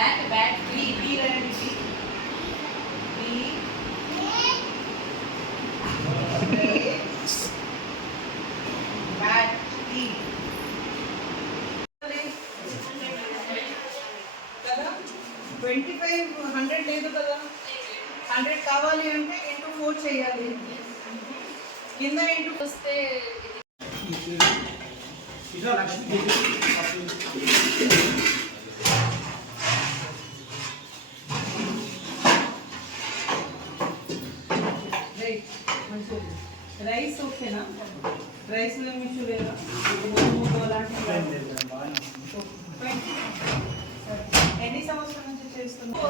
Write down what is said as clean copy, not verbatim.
bat tea రండి tea bat tea కదా 2500 లేదు కదా 100 కావాలి అంటే ఇంటూ 4 చేయాలి కింద ఇంటూ వస్తే రైస్ ఓకేనా రైస్ మిక్స్ లేదా ఎన్ని సంవత్సరాల నుంచి చేస్తున్నారు